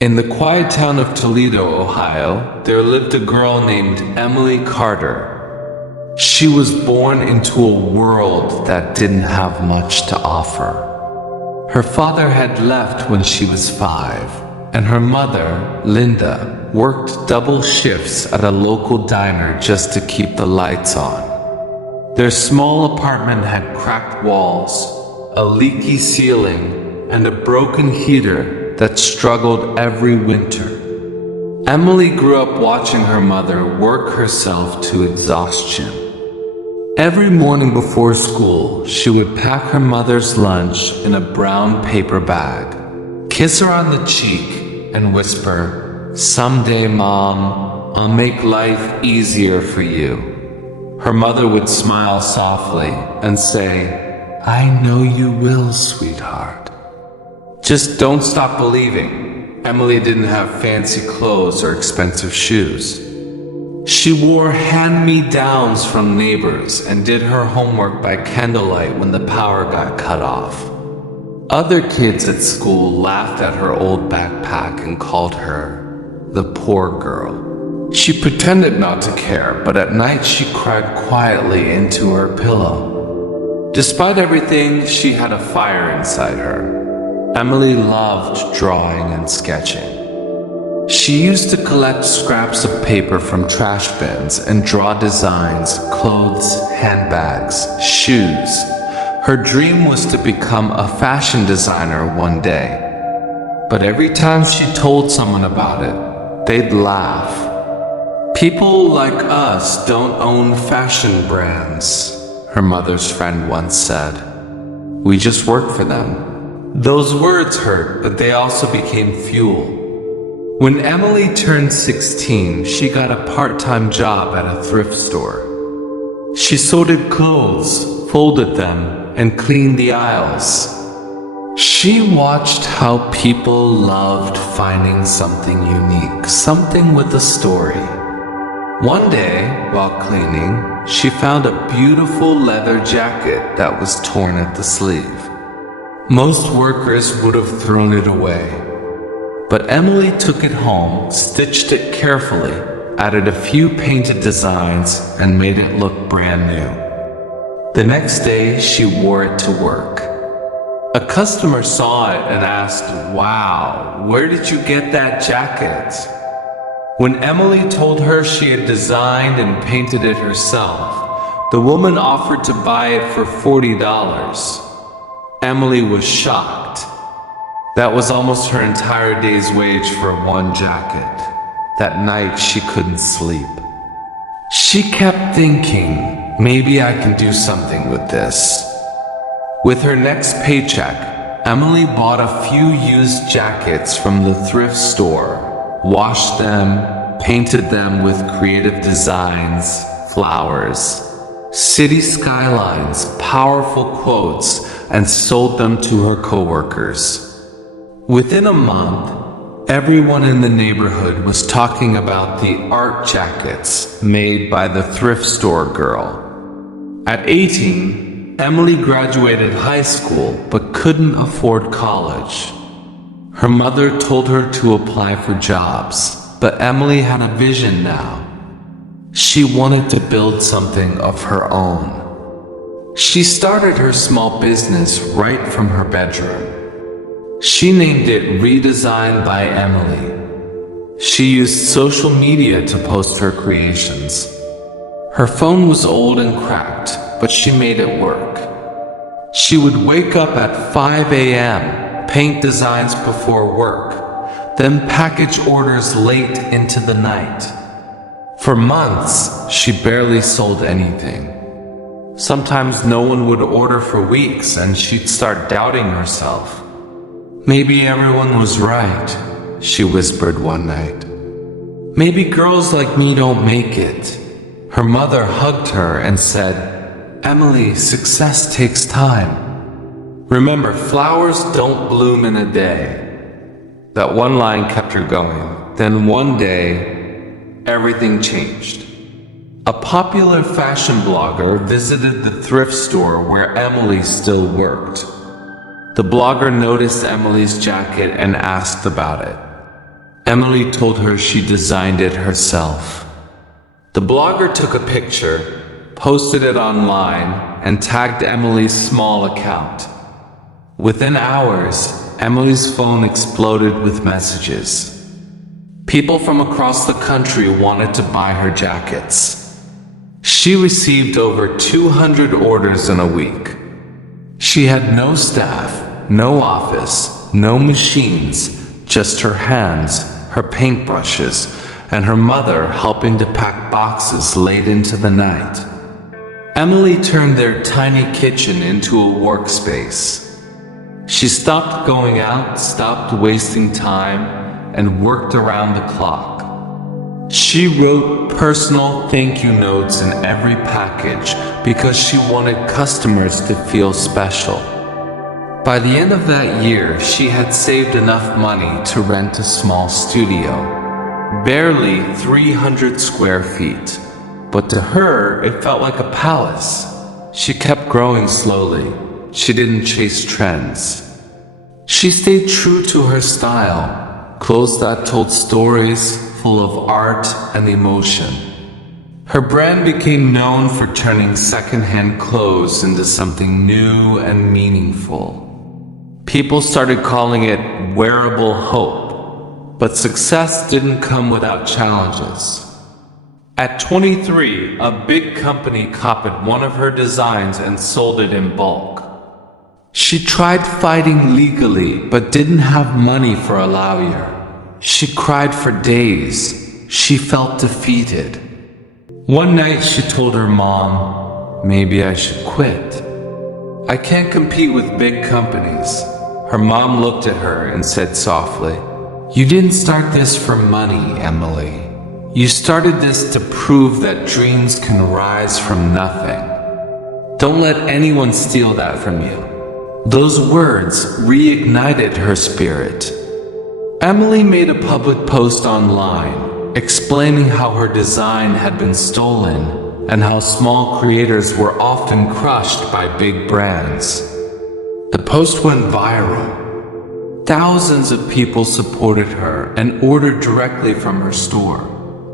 In the quiet town of Toledo, Ohio, there lived a girl named Emily Carter. She was born into a world that didn't have much to offer. Her father had left when she was 5, and her mother, Linda, worked double shifts at a local diner just to keep the lights on. Their small apartment had cracked walls, a leaky ceiling, and a broken heater that struggled every winter. Emily grew up watching her mother work herself to exhaustion. Every morning before school, she would pack her mother's lunch in a brown paper bag, kiss her on the cheek, and whisper, "Someday, Mom, I'll make life easier for you." Her mother would smile softly and say, "I know you will, sweetheart. Just don't stop believing." Emily didn't have fancy clothes or expensive shoes. She wore hand-me-downs from neighbors and did her homework by candlelight when the power got cut off. Other kids at school laughed at her old backpack and called her the poor girl. She pretended not to care, but at night she cried quietly into her pillow. Despite everything, she had a fire inside her. Emily loved drawing and sketching. She used to collect scraps of paper from trash bins and draw designs, clothes, handbags, shoes. Her dream was to become a fashion designer one day. But every time she told someone about it, they'd laugh. "People like us don't own fashion brands," her mother's friend once said. "We just work for them." Those words hurt, but they also became fuel. When Emily turned 16, she got a part-time job at a thrift store. She sorted clothes, folded them, and cleaned the aisles. She watched how people loved finding something unique, something with a story. One day, while cleaning, she found a beautiful leather jacket that was torn at the sleeve. Most workers would have thrown it away. But Emily took it home, stitched it carefully, added a few painted designs, and made it look brand new. The next day, she wore it to work. A customer saw it and asked, "Wow, where did you get that jacket?" When Emily told her she had designed and painted it herself, the woman offered to buy it for $40. Emily was shocked. That was almost her entire day's wage for one jacket. That night she couldn't sleep. She kept thinking, maybe I can do something with this. With her next paycheck, Emily bought a few used jackets from the thrift store, washed them, painted them with creative designs, flowers, city skylines, powerful quotes, and sold them to her coworkers. Within a month, everyone in the neighborhood was talking about the art jackets made by the thrift store girl. At 18, Emily graduated high school but couldn't afford college. Her mother told her to apply for jobs, but Emily had a vision now. She wanted to build something of her own. She started her small business right from her bedroom. She named it Redesigned by Emily. She used social media to post her creations. Her phone was old and cracked, but she made it work. She would wake up at 5 a.m., paint designs before work, then package orders late into the night. For months, she barely sold anything. Sometimes no one would order for weeks and she'd start doubting herself. "Maybe everyone was right," she whispered one night. "Maybe girls like me don't make it." Her mother hugged her and said, "Emily, success takes time. Remember, flowers don't bloom in a day." That one line kept her going. Then one day, everything changed. A popular fashion blogger visited the thrift store where Emily still worked. The blogger noticed Emily's jacket and asked about it. Emily told her she designed it herself. The blogger took a picture, posted it online, and tagged Emily's small account. Within hours, Emily's phone exploded with messages. People from across the country wanted to buy her jackets. She received over 200 orders in a week. She had no staff, no office, no machines, just her hands, her paintbrushes, and her mother helping to pack boxes late into the night. Emily turned their tiny kitchen into a workspace. She stopped going out, stopped wasting time, and worked around the clock. She wrote personal thank you notes in every package because she wanted customers to feel special. By the end of that year, she had saved enough money to rent a small studio, barely 300 square feet. But to her, it felt like a palace. She kept growing slowly. She didn't chase trends. She stayed true to her style, clothes that told stories, full of art and emotion. Her brand became known for turning secondhand clothes into something new and meaningful. People started calling it wearable hope, but success didn't come without challenges. At 23, a big company copied one of her designs and sold it in bulk. She tried fighting legally, but didn't have money for a lawyer. She cried for days. She felt defeated. One night she told her mom, "Maybe I should quit. I can't compete with big companies." Her mom looked at her and said softly, "You didn't start this for money, Emily. You started this to prove that dreams can rise from nothing. Don't let anyone steal that from you." Those words reignited her spirit. Emily made a public post online, explaining how her design had been stolen and how small creators were often crushed by big brands. The post went viral. Thousands of people supported her and ordered directly from her store.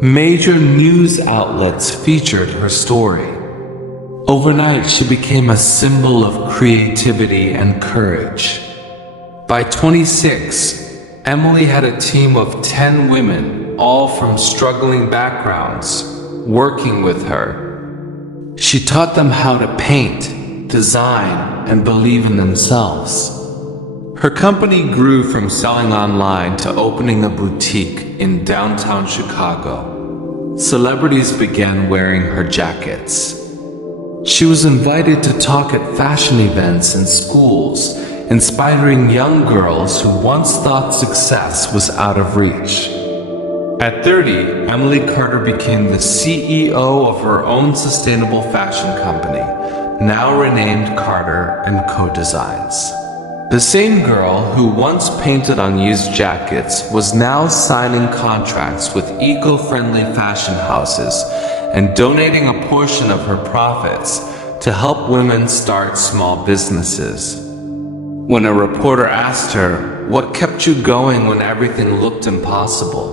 Major news outlets featured her story. Overnight, she became a symbol of creativity and courage. By 26, Emily had a team of 10 women, all from struggling backgrounds, working with her. She taught them how to paint, design, and believe in themselves. Her company grew from selling online to opening a boutique in downtown Chicago. Celebrities began wearing her jackets. She was invited to talk at fashion events and schools, inspiring young girls who once thought success was out of reach. At 30, Emily Carter became the CEO of her own sustainable fashion company, now renamed Carter & Co. Designs. The same girl who once painted on used jackets was now signing contracts with eco-friendly fashion houses and donating a portion of her profits to help women start small businesses. When a reporter asked her, "What kept you going when everything looked impossible?"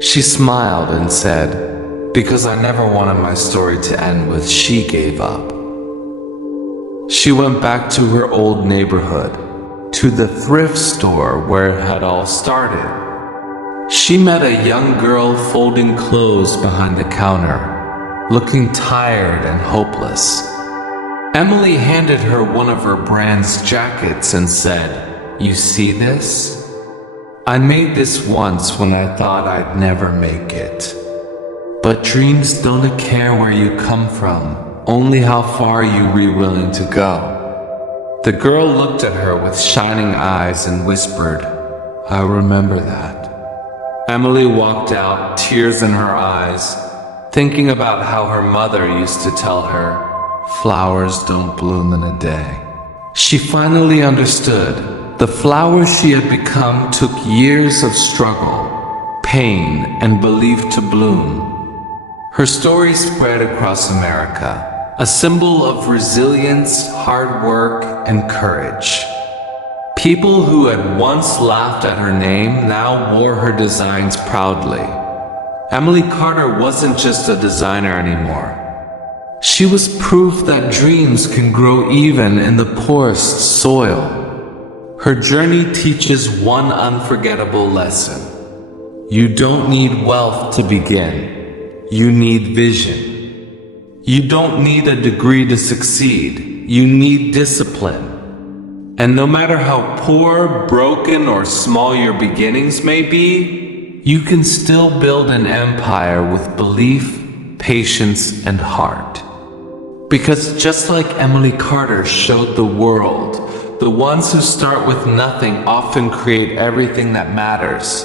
she smiled and said, "Because I never wanted my story to end with 'she gave up.'" She went back to her old neighborhood, to the thrift store where it had all started. She met a young girl folding clothes behind the counter, looking tired and hopeless. Emily handed her one of her brand's jackets and said, "You see this? I made this once when I thought I'd never make it. But dreams don't care where you come from, only how far you're willing to go." The girl looked at her with shining eyes and whispered, "I remember that." Emily walked out, tears in her eyes, thinking about how her mother used to tell her, "Flowers don't bloom in a day." She finally understood. The flower she had become took years of struggle, pain, and belief to bloom. Her story spread across America, a symbol of resilience, hard work, and courage. People who had once laughed at her name now wore her designs proudly. Emily Carter wasn't just a designer anymore. She was proof that dreams can grow even in the poorest soil. Her journey teaches one unforgettable lesson. You don't need wealth to begin. You need vision. You don't need a degree to succeed. You need discipline. And no matter how poor, broken, or small your beginnings may be, you can still build an empire with belief, patience, and heart. Because just like Emily Carter showed the world, the ones who start with nothing often create everything that matters.